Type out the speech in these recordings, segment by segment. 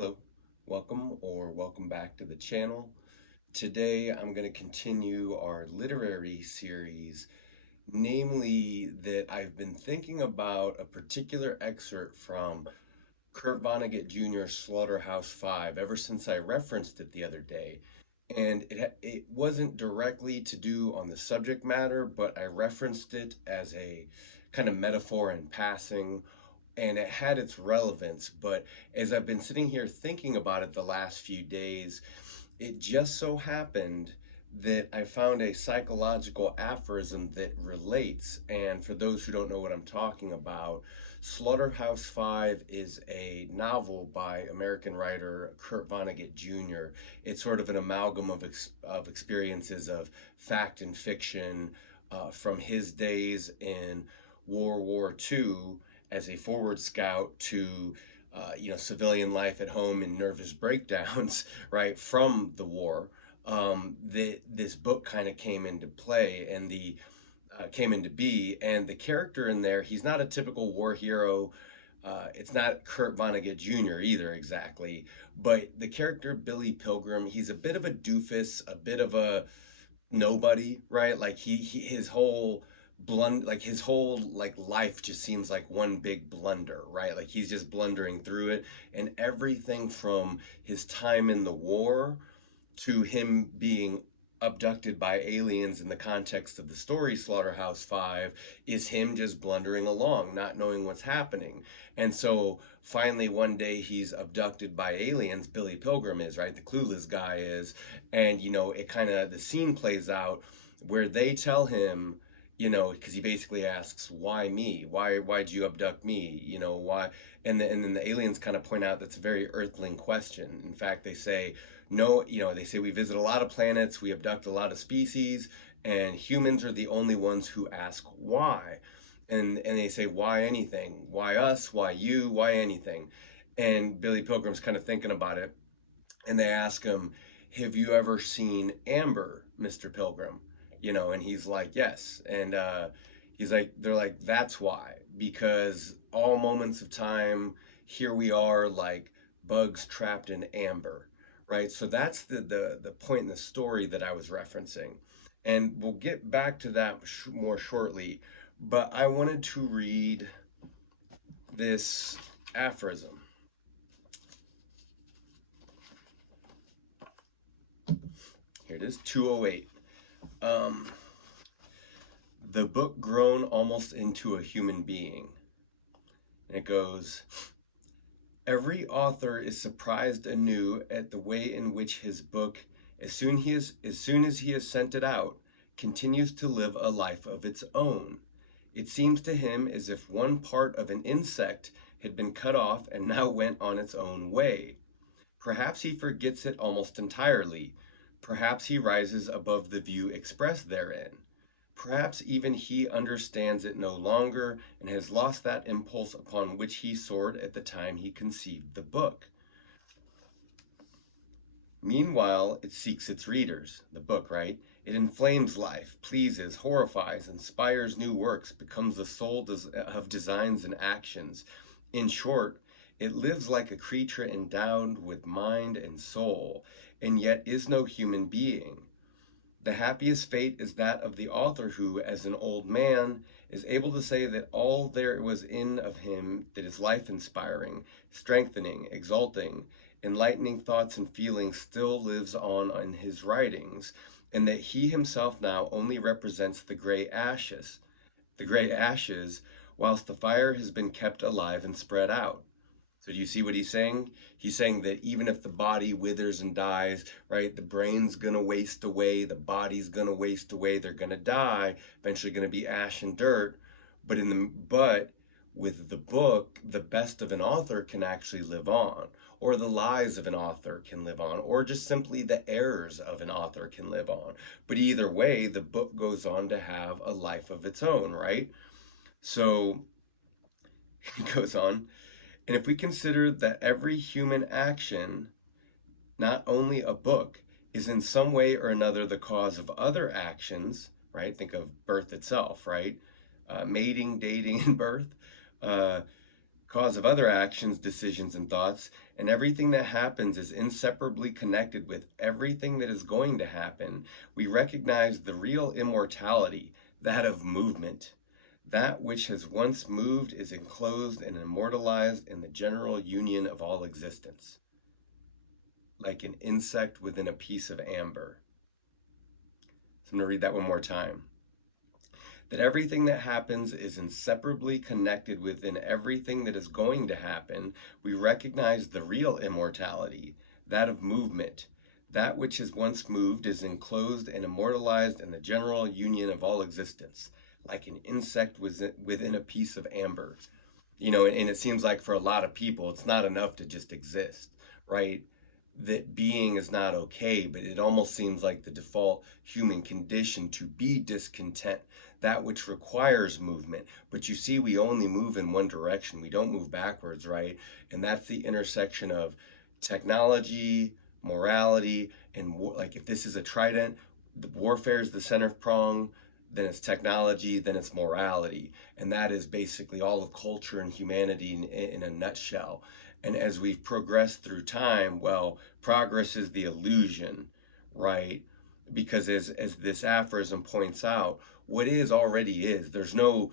Hello, welcome back to the channel. Today I'm going to continue our literary series, namely that I've been thinking about a particular excerpt from Kurt Vonnegut Jr.'s Slaughterhouse Five ever since I referenced it the other day. And it wasn't directly to do on the subject matter, but I referenced it as a kind of metaphor in passing and it had its relevance. But as I've been sitting here thinking about it the last few days, it just so happened that I found a psychological aphorism that relates. And for those who don't know what I'm talking about, Slaughterhouse Five is a novel by American writer Kurt Vonnegut Jr. It's sort of an amalgam of experiences of fact and fiction from his days in World War II as a forward scout to civilian life at home and nervous breakdowns right from the war. This book kind of came into play and the came into be, and the character in there, he's not a typical war hero. It's not Kurt Vonnegut Jr. either exactly, but the character Billy Pilgrim, he's a bit of a doofus, a bit of a nobody, right? Like his whole his whole life just seems like one big blunder, right? Like he's just blundering through it, and everything from his time in the war to him being abducted by aliens in the context of the story Slaughterhouse Five is him just blundering along, not knowing what's happening. And so finally one day he's abducted by aliens, Billy Pilgrim is, right? The clueless guy is. And it kind of the scene plays out where they tell him, because he basically asks, "Why me? Why'd you abduct me? Why?" And then the aliens kind of point out that's a very earthling question. In fact, they say, "No, they say we visit a lot of planets, we abduct a lot of species, and humans are the only ones who ask why." And they say, "Why anything? Why us? Why you? Why anything?" And Billy Pilgrim's kind of thinking about it, and they ask him, "Have you ever seen Amber, Mr. Pilgrim?" And he's like, "Yes." And he's like, they're like, "That's why, because all moments of time, here we are like bugs trapped in amber." Right? So that's the point in the story that I was referencing. And we'll get back to that more shortly, but I wanted to read this aphorism. Here it is, 208. Um, the book grown almost into a human being. And it goes, every author is surprised anew at the way in which his book, as soon as he has sent it out, continues to live a life of its own. It seems to him as if one part of an insect had been cut off and now went on its own way. Perhaps he forgets it almost entirely. Perhaps he rises above the view expressed therein. Perhaps even he understands it no longer and has lost that impulse upon which he soared at the time he conceived the book. Meanwhile, it seeks its readers, the book, right? It inflames life, pleases, horrifies, inspires new works, becomes the soul of designs and actions. In short, it lives like a creature endowed with mind and soul, and yet is no human being. The happiest fate is that of the author who, as an old man, is able to say that all there was in of him that is life-inspiring, strengthening, exalting, enlightening thoughts and feelings still lives on in his writings, and that he himself now only represents the gray ashes, whilst the fire has been kept alive and spread out. So do you see what he's saying? He's saying that even if the body withers and dies, right, the brain's gonna waste away, the body's gonna waste away, they're gonna die, eventually gonna be ash and dirt. But with the book, the best of an author can actually live on, or the lies of an author can live on, or just simply the errors of an author can live on. But either way, the book goes on to have a life of its own, right? So it goes on. And if we consider that every human action, not only a book, is in some way or another the cause of other actions, right? Think of birth itself, right? Mating, dating, and birth. Uh, cause of other actions, decisions, and thoughts, and everything that happens is inseparably connected with everything that is going to happen, we recognize the real immortality, that of movement. That which has once moved is enclosed and immortalized in the general union of all existence, like an insect within a piece of amber. So I'm going to read that one more time. That everything that happens is inseparably connected within everything that is going to happen, we recognize the real immortality, that of movement. That which has once moved is enclosed and immortalized in the general union of all existence, like an insect within a piece of amber. And it seems like for a lot of people, it's not enough to just exist, right? That being is not okay, but it almost seems like the default human condition to be discontent, that which requires movement. But you see, we only move in one direction, we don't move backwards, right? And that's the intersection of technology, morality, and like if this is a trident, the warfare is the center prong, then it's technology, then it's morality. And that is basically all of culture and humanity in a nutshell. And as we've progressed through time, well, progress is the illusion, right? Because as this aphorism points out, what is already is. There's no,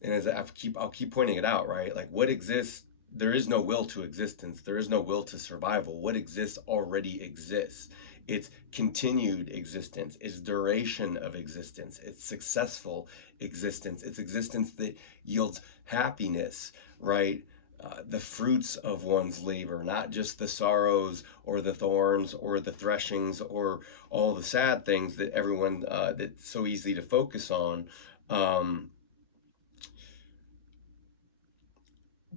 and as I'll keep pointing it out, right? Like what exists, there is no will to existence. There is no will to survival. What exists already exists. It's continued existence. It's duration of existence. It's successful existence. It's existence that yields happiness, right? The fruits of one's labor, not just the sorrows or the thorns or the threshings or all the sad things that everyone that's so easy to focus on. Um,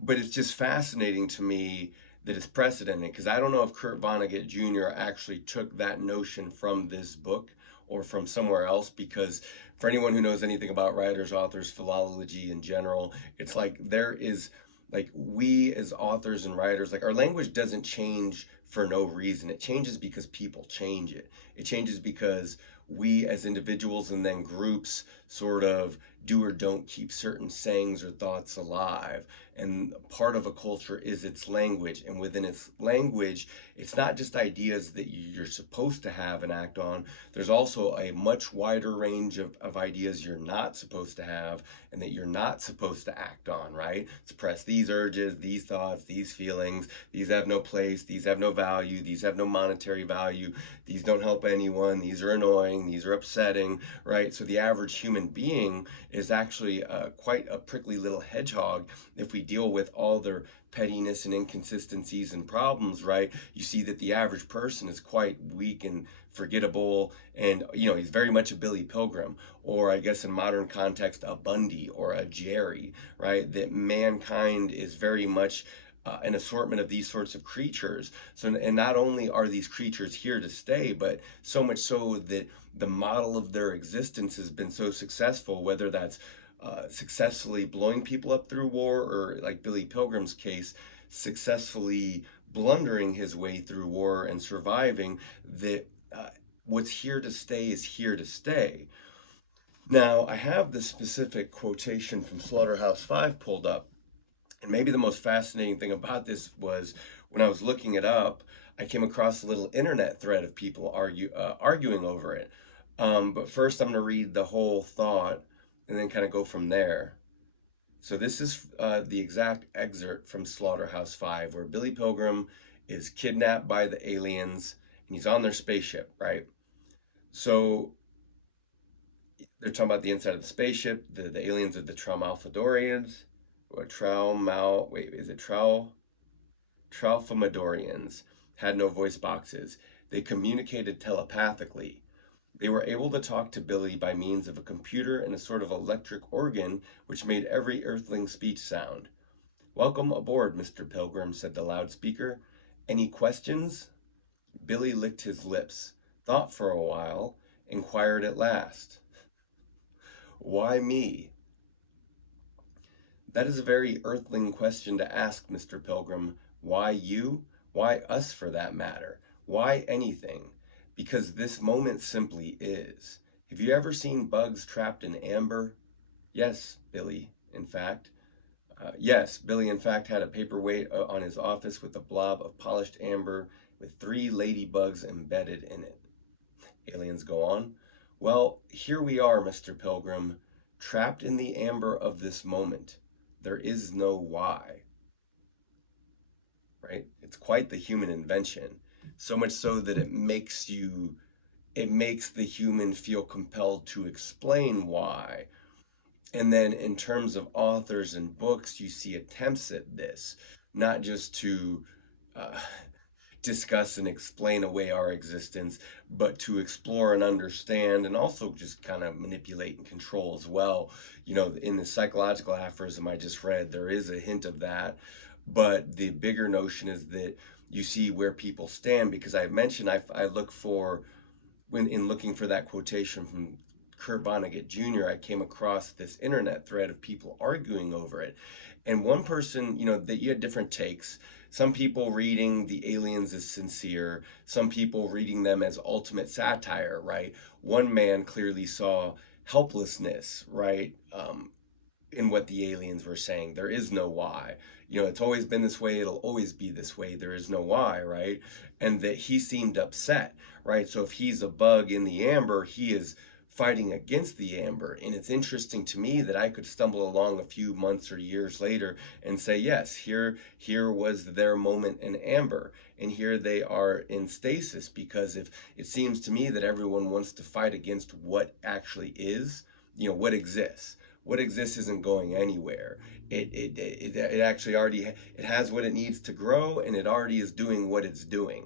but it's just fascinating to me that it's precedented because I don't know if Kurt Vonnegut Jr. actually took that notion from this book or from somewhere else, because for anyone who knows anything about writers, authors, philology in general, it's like there is, like, we as authors and writers, like, our language doesn't change for no reason. It changes because people change it. It changes because we as individuals and then groups sort of do or don't keep certain sayings or thoughts alive. And part of a culture is its language. And within its language, it's not just ideas that you're supposed to have and act on. There's also a much wider range of ideas you're not supposed to have and that you're not supposed to act on, right? Suppress these urges, these thoughts, these feelings. These have no place. These have no value. These have no monetary value. These don't help anyone. These are annoying. These are upsetting, right? So the average human being is actually quite a prickly little hedgehog if we deal with all their pettiness and inconsistencies and problems, right? You see that the average person is quite weak and forgettable, and he's very much a Billy Pilgrim, or I guess in modern context a Bundy or a Jerry, right? That mankind is very much an assortment of these sorts of creatures. So, and not only are these creatures here to stay, but so much so that the model of their existence has been so successful, whether that's successfully blowing people up through war, or like Billy Pilgrim's case, successfully blundering his way through war and surviving, that what's here to stay is here to stay. Now, I have the specific quotation from Slaughterhouse Five pulled up, and maybe the most fascinating thing about this was when I was looking it up, I came across a little internet thread of people arguing over it. But first, I'm going to read the whole thought and then kind of go from there. So this is the exact excerpt from Slaughterhouse Five, where Billy Pilgrim is kidnapped by the aliens and he's on their spaceship, right? So they're talking about the inside of the spaceship. The aliens are the Traumalfadorians, or Tralfamadorians, had no voice boxes. They communicated telepathically. They were able to talk to Billy by means of a computer and a sort of electric organ which made every earthling speech sound. "Welcome aboard, Mr. Pilgrim," said the loudspeaker. "Any questions?" Billy licked his lips, thought for a while, inquired at last, "Why me?" "That is a very earthling question to ask, Mr. Pilgrim. Why you? Why us, for that matter? Why anything? Because this moment simply is. Have you ever seen bugs trapped in amber?" "Yes, Billy, in fact." Yes, Billy in fact had a paperweight on his office with a blob of polished amber with three ladybugs embedded in it. Aliens go on. Well, here we are, Mr. Pilgrim, trapped in the amber of this moment. There is no why, right? It's quite the human invention. So much so that it makes the human feel compelled to explain why. And then in terms of authors and books, you see attempts at this, not just to uh, discuss and explain away our existence, but to explore and understand and also just kind of manipulate and control as well. In the psychological aphorism I just read, there is a hint of that. But the bigger notion is that you see where people stand, because I mentioned I look for, when in looking for that quotation from Kurt Vonnegut Jr., I came across this internet thread of people arguing over it. And one person, that you had different takes. Some people reading the aliens as sincere, some people reading them as ultimate satire, right? One man clearly saw helplessness, right? In what the aliens were saying. There is no why. It's always been this way, it'll always be this way. There is no why, right? And that he seemed upset, right? So if he's a bug in the amber, he is fighting against the amber. And it's interesting to me that I could stumble along a few months or years later and say, yes, here was their moment in amber, and here they are in stasis, because if it seems to me that everyone wants to fight against what actually is, what exists isn't going anywhere. It actually already, it has what it needs to grow, and it already is doing what it's doing.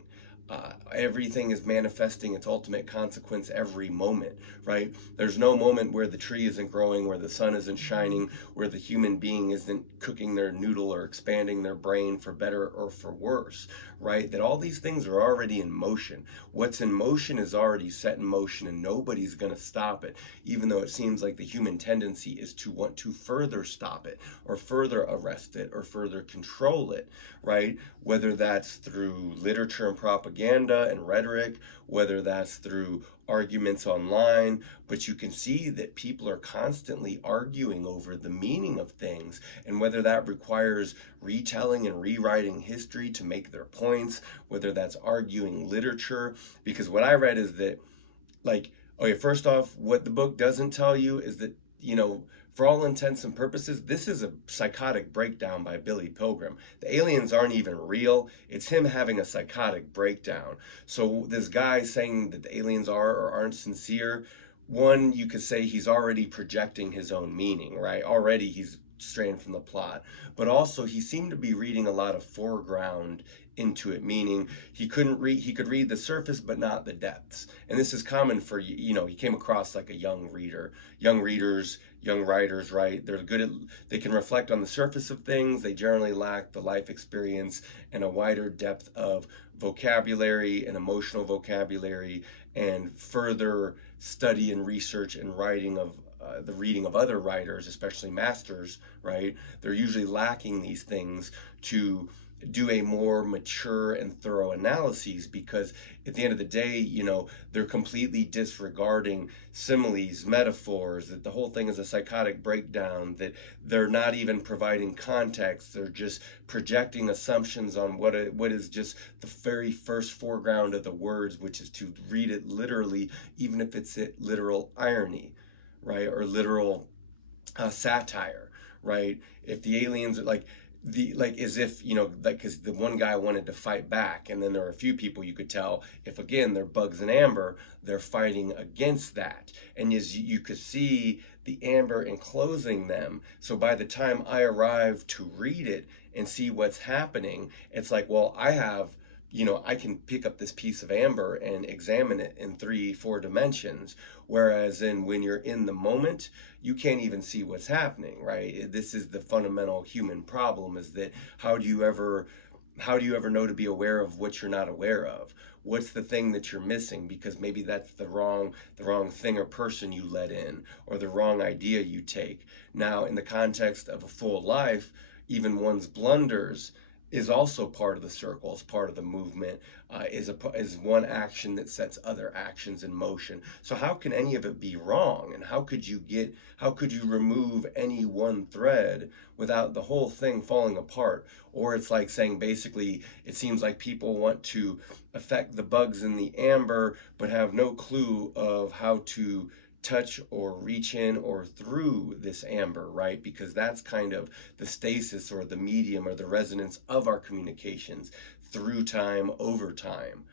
Everything is manifesting its ultimate consequence every moment, right? There's no moment where the tree isn't growing, where the sun isn't shining, where the human being isn't cooking their noodle or expanding their brain for better or for worse, right? That all these things are already in motion. What's in motion is already set in motion, and nobody's going to stop it, even though it seems like the human tendency is to want to further stop it or further arrest it or further control it, right? Whether that's through literature and propaganda and rhetoric, whether that's through arguments online. But you can see that people are constantly arguing over the meaning of things, and whether that requires retelling and rewriting history to make their points, whether that's arguing literature. Because what I read is that, like, okay, first off, what the book doesn't tell you is that, for all intents and purposes, this is a psychotic breakdown by Billy Pilgrim. The aliens aren't even real. It's him having a psychotic breakdown. So this guy saying that the aliens are or aren't sincere, one, you could say he's already projecting his own meaning, right? Already he's straying from the plot. But also he seemed to be reading a lot of foreground into it, meaning he could read the surface but not the depths. And this is common for, he came across like a young reader. Young readers, young writers, right? They can reflect on the surface of things. They generally lack the life experience and a wider depth of vocabulary and emotional vocabulary, and further study and research and writing of the reading of other writers, especially masters, right? They're usually lacking these things to do a more mature and thorough analyses, because at the end of the day, they're completely disregarding similes, metaphors, that the whole thing is a psychotic breakdown, that they're not even providing context. They're just projecting assumptions on what is just the very first foreground of the words, which is to read it literally, even if it's literal irony, right? Or literal satire, right? If the aliens are as if, because the one guy wanted to fight back, and then there are a few people you could tell, if again they're bugs in amber, they're fighting against that. And as you could see the amber enclosing them, so by the time I arrive to read it and see what's happening, it's like, well, I can pick up this piece of amber and examine it in 3-4 dimensions. Whereas when you're in the moment, you can't even see what's happening, right? This is the fundamental human problem, is that how do you ever know to be aware of what you're not aware of? What's the thing that you're missing? Because maybe that's the wrong thing or person you let in, or the wrong idea you take. Now, in the context of a full life, even one's blunders is also part of the circle, is part of the movement, is one action that sets other actions in motion. So how can any of it be wrong? And how could you remove any one thread without the whole thing falling apart? Or it's like saying basically, it seems like people want to affect the bugs in the amber, but have no clue of how to touch or reach in or through this amber, right? Because that's kind of the stasis or the medium or the resonance of our communications through time, over time.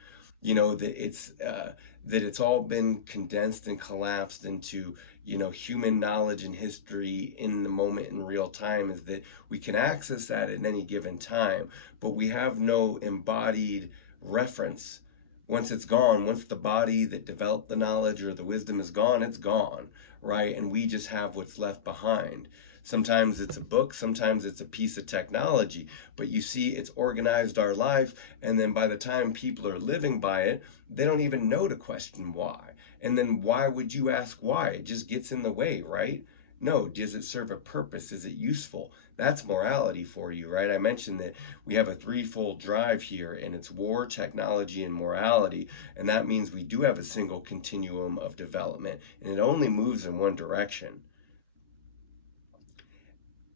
That it's all been condensed and collapsed into human knowledge and history in the moment in real time, is that we can access that at any given time, but we have no embodied reference. Once it's gone, once the body that developed the knowledge or the wisdom is gone, it's gone, right? And we just have what's left behind. Sometimes it's a book, sometimes it's a piece of technology, but you see, it's organized our life, and then by the time people are living by it, they don't even know to question why. And then why would you ask why? It just gets in the way, right? No, does it serve a purpose? Is it useful? That's morality for you, right? I mentioned that we have a threefold drive here, and it's war, technology, and morality. And that means we do have a single continuum of development, and it only moves in one direction.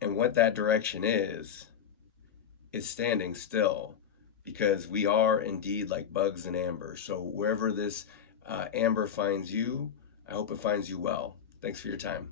And what that direction is standing still, because we are indeed like bugs in amber. So wherever this amber finds you, I hope it finds you well. Thanks for your time.